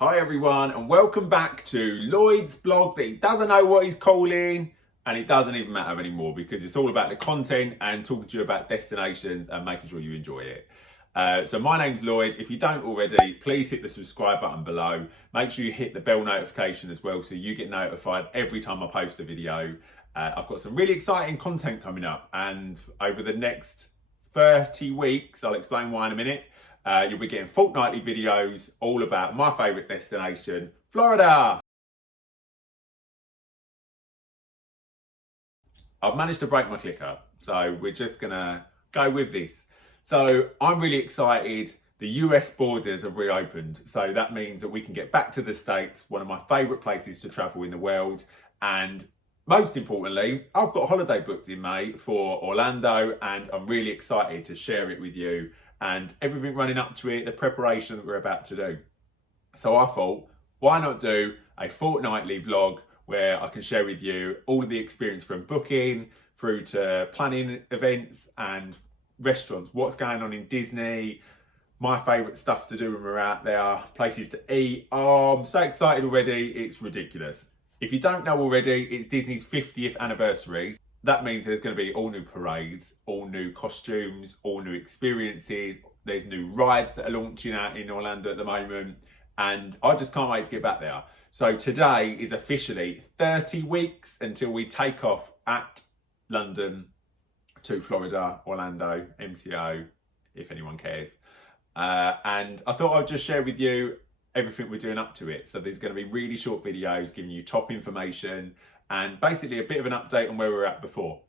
Hi everyone and welcome back to Lloyd's blog that he doesn't know what he's calling, and it doesn't even matter anymore because it's all about the content and talking to you about destinations and making sure you enjoy it. So my name's Lloyd. If you don't already, please hit the subscribe button below. Make sure you hit the bell notification as well so you get notified every time I post a video. I've got some really exciting content coming up, and over the next 30 weeks, I'll explain why in a minute, you'll be getting fortnightly videos all about my favourite destination, Florida. I've managed to break my clicker, so we're just gonna go with this. So I'm really excited. The US borders have reopened, so that means that we can get back to the States, one of my favourite places to travel in the world. And most importantly, I've got a holiday booked in May for Orlando, and I'm really excited to share it with you and everything running up to it, the preparation that we're about to do. So I thought, why not do a fortnightly vlog where I can share with you all of the experience from booking through to planning events and restaurants, what's going on in Disney, my favourite stuff to do when we're out there, places to eat. Oh, I'm so excited already, it's ridiculous. If you don't know already, it's Disney's 50th anniversary. That means there's going to be all new parades, all new costumes, all new experiences. There's new rides that are launching out in Orlando at the moment, and I just can't wait to get back there. So today is officially 30 weeks until we take off at London to Florida, Orlando, MCO, if anyone cares. And I thought I'd just share with you everything we're doing up to it. So there's going to be really short videos giving you top information and basically a bit of an update on where we're at before.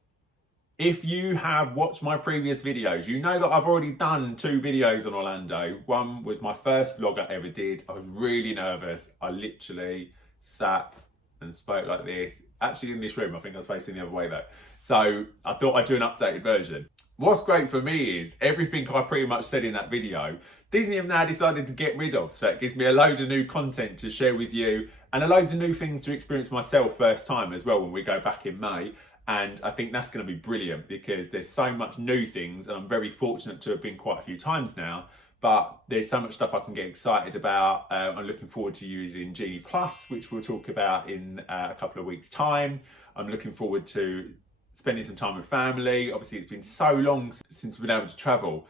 If you have watched my previous videos, you know that I've already done 2 videos on Orlando. One was my first vlog I ever did. I was really nervous. I literally sat and spoke like this. Actually in this room, I think I was facing the other way though. So I thought I'd do an updated version. What's great for me is everything I pretty much said in that video, Disney have now decided to get rid of. So it gives me a load of new content to share with you and a load of new things to experience myself first time as well when we go back in May. And I think that's going to be brilliant because there's so much new things, and I'm very fortunate to have been quite a few times now, but there's so much stuff I can get excited about. I'm looking forward to using Genie Plus, which we'll talk about in a couple of weeks' time. I'm looking forward to spending some time with family. Obviously, it's been so long since we've been able to travel.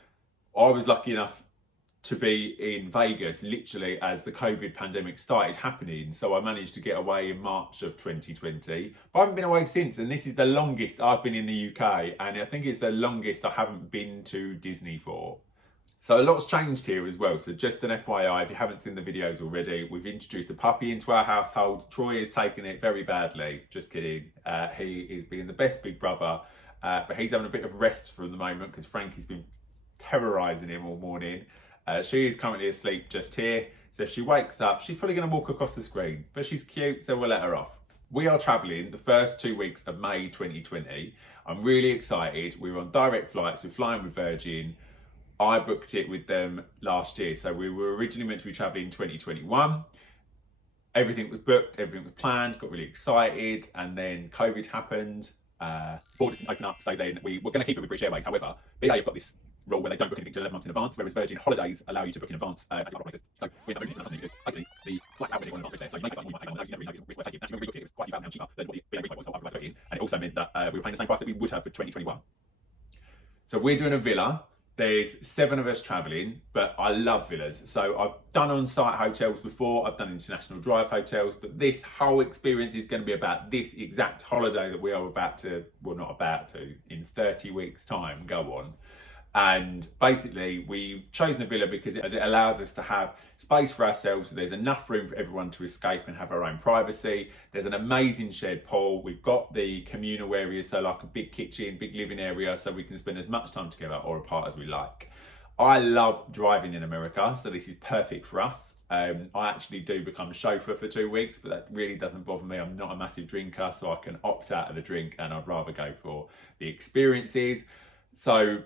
I was lucky enough to be in Vegas literally as the COVID pandemic started happening. So I managed to get away in March of 2020, but I haven't been away since. And this is the longest I've been in the UK. And I think it's the longest I haven't been to Disney for. So a lot's changed here as well. So just an FYI, if you haven't seen the videos already, we've introduced a puppy into our household. Troy is taking it very badly. Just kidding. He is being the best big brother, but he's having a bit of rest for the moment because Frankie's been terrorising him all morning. She is currently asleep just here. So if she wakes up, she's probably going to walk across the screen, but she's cute, so we'll let her off. We are travelling the first 2 weeks of May 2020. I'm really excited. We're on direct flights. We're flying with Virgin. I booked it with them last year. So we were originally meant to be travelling in 2021. Everything was booked, everything was planned, got really excited, and then COVID happened. Borders didn't open up, so then we were going to keep it with British Airways. However, BA have got this rule where they don't book anything until 11 months in advance, whereas Virgin Holidays allow you to book in advance. So we ended up moving to London because basically the flight out when they want advance there. So you make something you might pay on the nose, you never really know risk worth taking. Actually, when we booked it, it was quite a few £1,000 cheaper than what the BA was, so I put it in. And it also meant that we were paying the same price that we would have for 2021. So we're doing a villa. There's 7 of us travelling, but I love villas. So I've done on-site hotels before, I've done international drive hotels, but this whole experience is going to be about this exact holiday that we are about to, well, not about to, in 30 weeks' time, go on. And basically we've chosen a villa because it allows us to have space for ourselves, so there's enough room for everyone to escape and have our own privacy. There's an amazing shared pool. We've got the communal areas, so like a big kitchen, big living area, so we can spend as much time together or apart as we like. I love driving in America, so this is perfect for us. I actually do become a chauffeur for 2 weeks, but that really doesn't bother me. I'm not a massive drinker, so I can opt out of the drink, and I'd rather go for the experiences. So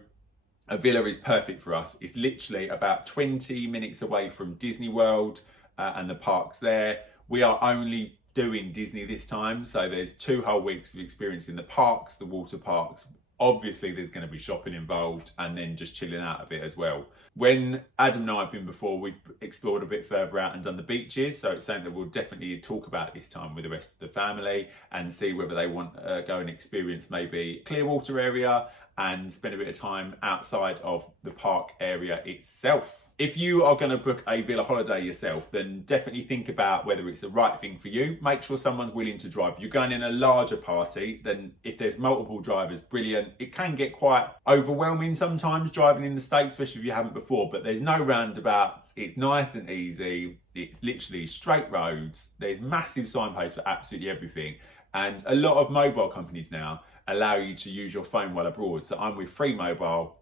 a villa is perfect for us. It's literally about 20 minutes away from Disney World and the parks there. We are only doing Disney this time, so there's 2 whole weeks of experience in the parks, the water parks, Obviously, there's going to be shopping involved and then just chilling out a bit as well. When Adam and I have been before, we've explored a bit further out and done the beaches. So it's something that we'll definitely talk about this time with the rest of the family and see whether they want to go and experience maybe Clearwater area and spend a bit of time outside of the park area itself. If you are going to book a villa holiday yourself, then definitely think about whether it's the right thing for you. Make sure someone's willing to drive. You're going in a larger party, then if there's multiple drivers, brilliant. It can get quite overwhelming sometimes driving in the States, especially if you haven't before, but there's no roundabouts. It's nice and easy. It's literally straight roads. There's massive signposts for absolutely everything. And a lot of mobile companies now allow you to use your phone while abroad. So I'm with Free Mobile.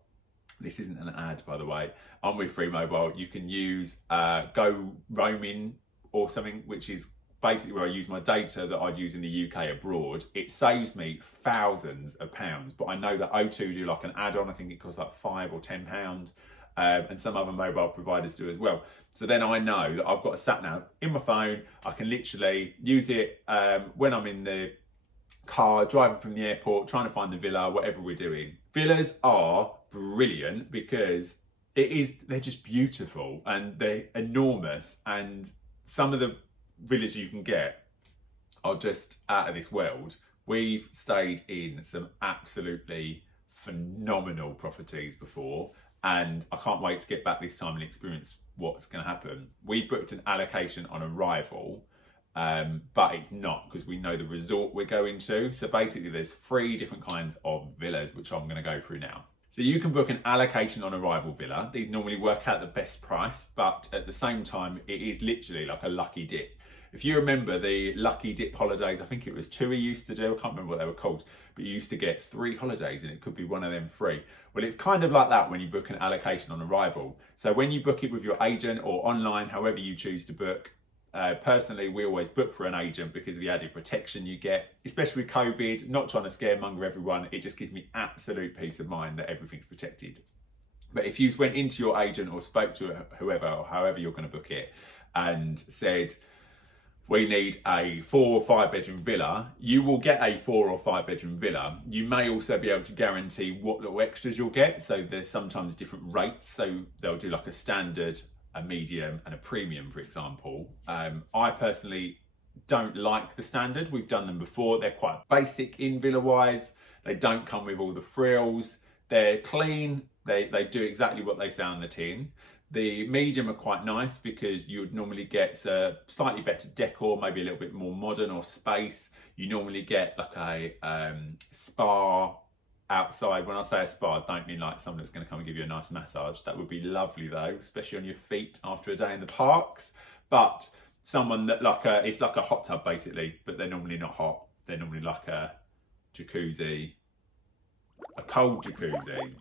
This isn't an ad, by the way. I'm with Free Mobile. You can use Go Roaming or something, which is basically where I use my data that I'd use in the UK abroad. It saves me thousands of pounds, but I know that O2 do like an add-on. I think it costs like £5 or £10, and some other mobile providers do as well. So then I know that I've got a sat nav in my phone. I can literally use it when I'm in the car, driving from the airport, trying to find the villa, whatever we're doing. Villas are brilliant because they're just beautiful and they're enormous, and some of the villas you can get are just out of this world. We've stayed in some absolutely phenomenal properties before, and I can't wait to get back this time and experience what's going to happen. We booked an allocation on arrival, but it's not, because we know the resort we're going to. So basically there's 3 different kinds of villas, which I'm going to go through now. So you can book an allocation on arrival villa. These normally work out the best price, but at the same time, it is literally like a lucky dip. If you remember the lucky dip holidays, I think it was TUI used to do, I can't remember what they were called, but you used to get 3 holidays and it could be one of them free. Well, it's kind of like that when you book an allocation on arrival. So when you book it with your agent or online, however you choose to book, personally, we always book for an agent because of the added protection you get, especially with COVID. Not trying to scaremonger everyone, it just gives me absolute peace of mind that everything's protected. But if you went into your agent or spoke to whoever or however you're going to book it and said, we need a 4 or 5 bedroom villa, you will get a 4 or 5 bedroom villa. You may also be able to guarantee what little extras you'll get. So there's sometimes different rates. So they'll do like a standard, a medium and a premium, for example. I personally don't like the standard. We've done them before. They're quite basic in villa wise. They don't come with all the frills. They're clean. They do exactly what they say on the tin. The medium are quite nice because you would normally get a slightly better decor, maybe a little bit more modern or space. You normally get like a spa outside. When I say a spa, I don't mean like someone that's going to come and give you a nice massage. That would be lovely though, especially on your feet after a day in the parks. But someone that it's like a hot tub basically, but they're normally not hot. They're normally like a jacuzzi, a cold jacuzzi.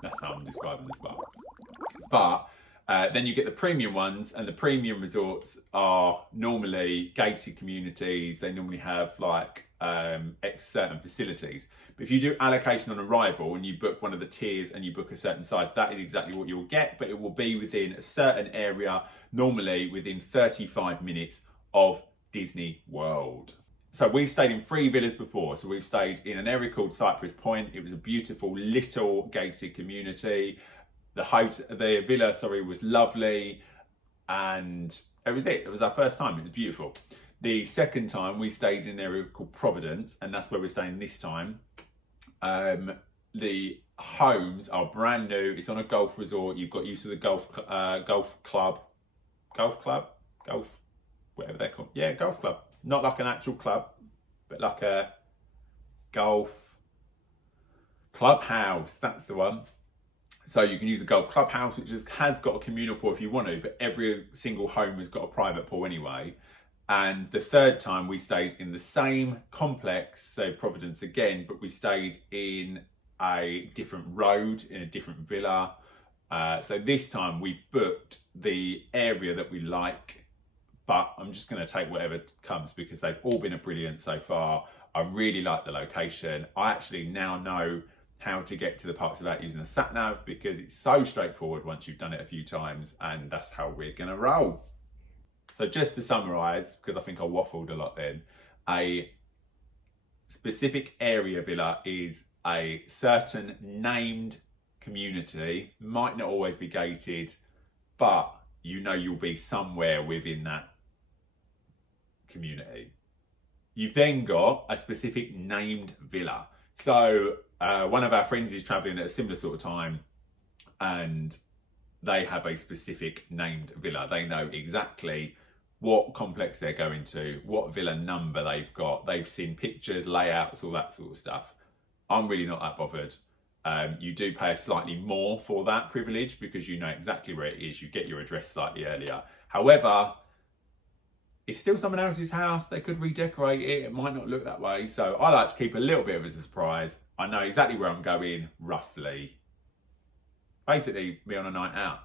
That's how I'm describing the spa. But then you get the premium ones, and the premium resorts are normally gated communities. They normally have like certain facilities. But if you do allocation on arrival and you book one of the tiers and you book a certain size, that is exactly what you'll get, but it will be within a certain area, normally within 35 minutes of Disney World. So we've stayed in 3 villas before. So we've stayed in an area called Cypress Point. It was a beautiful little gated community. The villa, was lovely, and it was it. It was our first time. It was beautiful. The second time we stayed in an area called Providence, and that's where we're staying this time. The homes are brand new. It's on a golf resort. You've got used to the golf club, whatever they're called. Yeah, golf club. Not like an actual club, but like a golf clubhouse. That's the one. So you can use a golf clubhouse, which has got a communal pool if you want to, but every single home has got a private pool anyway. And the third time we stayed in the same complex, so Providence again, but we stayed in a different road, in a different villa. So this time we booked the area that we like, but I'm just going to take whatever comes because they've all been brilliant so far. I really like the location. I actually now know how to get to the parks without using a sat nav because it's so straightforward once you've done it a few times, and that's how we're going to roll. So just to summarise, because I think I waffled a lot then, a specific area villa is a certain named community, might not always be gated, but you know you'll be somewhere within that community. You've then got a specific named villa. So one of our friends is traveling at a similar sort of time, and they have a specific named villa. They know exactly what complex they're going to, what villa number they've got. They've seen pictures, layouts, all that sort of stuff. I'm really not that bothered. You do pay slightly more for that privilege because you know exactly where it is. You get your address slightly earlier. However, it's still someone else's house. They could redecorate it. It might not look that way. So I like to keep a little bit of it as a surprise. I know exactly where I'm going, roughly. Basically, be on a night out.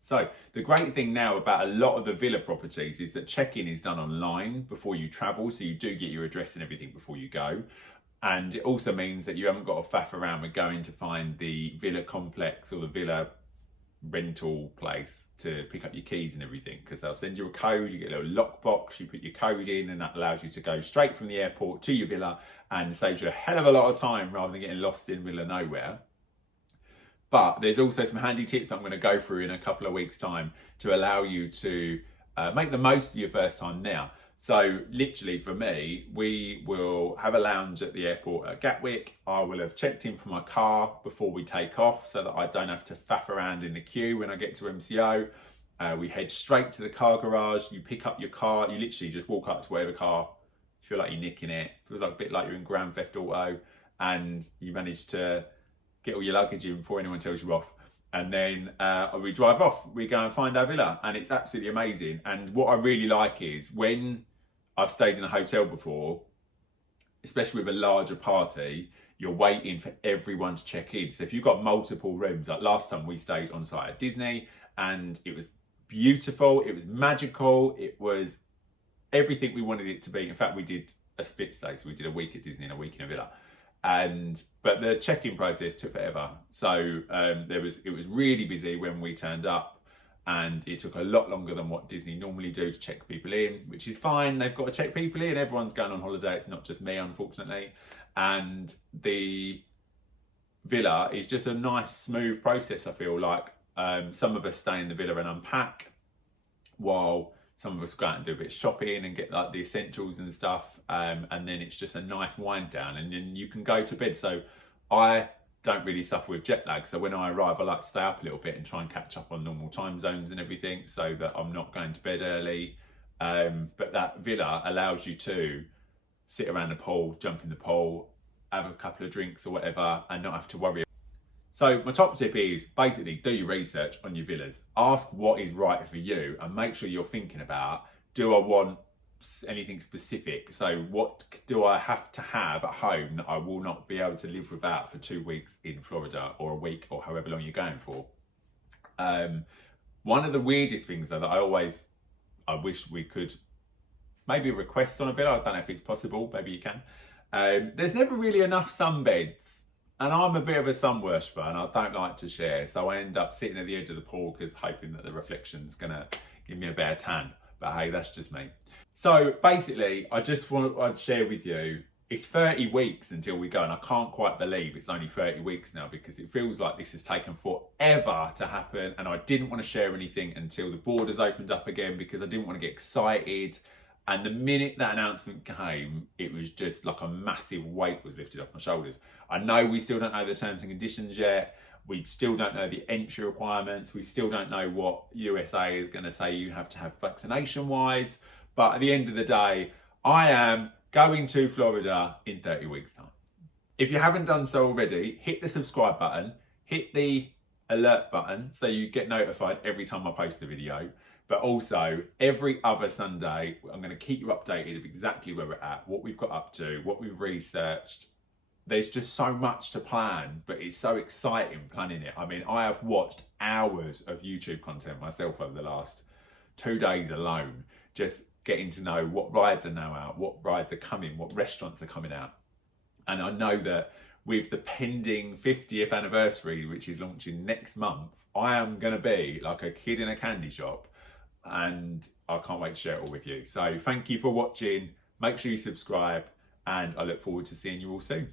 So the great thing now about a lot of the villa properties is that check-in is done online before you travel. So you do get your address and everything before you go. And it also means that you haven't got to faff around with going to find the villa complex or the villa rental place to pick up your keys and everything, because they'll send you a code, you get a little lockbox, you put your code in, and that allows you to go straight from the airport to your villa and saves you a hell of a lot of time rather than getting lost in the middle of nowhere. But there's also some handy tips I'm going to go through in a couple of weeks' time to allow you to make the most of your first time now. So literally for me, we will have a lounge at the airport at Gatwick. I will have checked in for my car before we take off so that I don't have to faff around in the queue when I get to MCO. We head straight to the car garage. You pick up your car. You literally just walk up to whatever car. You feel like you're nicking it. Feels like a bit like you're in Grand Theft Auto, and you manage to get all your luggage in before anyone tells you off. And then we drive off. We go and find our villa, and it's absolutely amazing. And what I really like is when I've stayed in a hotel before, especially with a larger party, you're waiting for everyone to check in. So if you've got multiple rooms, like last time we stayed on site at Disney, and it was beautiful, it was magical, it was everything we wanted it to be. In fact, we did a split stay, so we did a week at Disney and a week in a villa. But the check-in process took forever. So it was really busy when we turned up, and it took a lot longer than what Disney normally do to check people in, which is fine. They've got to check people in. Everyone's going on holiday. It's not just me, unfortunately. And the villa is just a nice, smooth process, I feel like. Some of us stay in the villa and unpack, while some of us go out and do a bit of shopping and get like the essentials and stuff. And then it's just a nice wind down, and then you can go to bed. So I don't really suffer with jet lag. So when I arrive, I like to stay up a little bit and try and catch up on normal time zones and everything so that I'm not going to bed early. But that villa allows you to sit around the pool, jump in the pool, have a couple of drinks or whatever, and not have to worry. So my top tip is basically do your research on your villas. Ask what is right for you, and make sure you're thinking about, do I want anything specific? So what do I have to have at home that I will not be able to live without for 2 weeks in Florida, or a week, or however long you're going for? One of the weirdest things though that I wish we could maybe request on a villa, I don't know if it's possible, maybe you can. There's never really enough sunbeds. And I'm a bit of a sun worshipper, and I don't like to share. So I end up sitting at the edge of the pool because hoping that the reflection's going to give me a better tan. But hey, that's just me. So basically, I'd share with you, it's 30 weeks until we go. And I can't quite believe it's only 30 weeks now, because it feels like this has taken forever to happen. And I didn't want to share anything until the borders opened up again, because I didn't want to get excited. And the minute that announcement came, it was just like a massive weight was lifted off my shoulders. I know we still don't know the terms and conditions yet. We still don't know the entry requirements. We still don't know what USA is going to say you have to have vaccination-wise. But at the end of the day, I am going to Florida in 30 weeks' time. If you haven't done so already, hit the subscribe button, hit the alert button so you get notified every time I post a video. But also, every other Sunday, I'm going to keep you updated of exactly where we're at, what we've got up to, what we've researched. There's just so much to plan, but it's so exciting planning it. I mean, I have watched hours of YouTube content myself over the last 2 days alone, just getting to know what rides are now out, what rides are coming, what restaurants are coming out. And I know that with the pending 50th anniversary, which is launching next month, I am going to be like a kid in a candy shop. And I can't wait to share it all with you. So thank you for watching. Make sure you subscribe, and I look forward to seeing you all soon.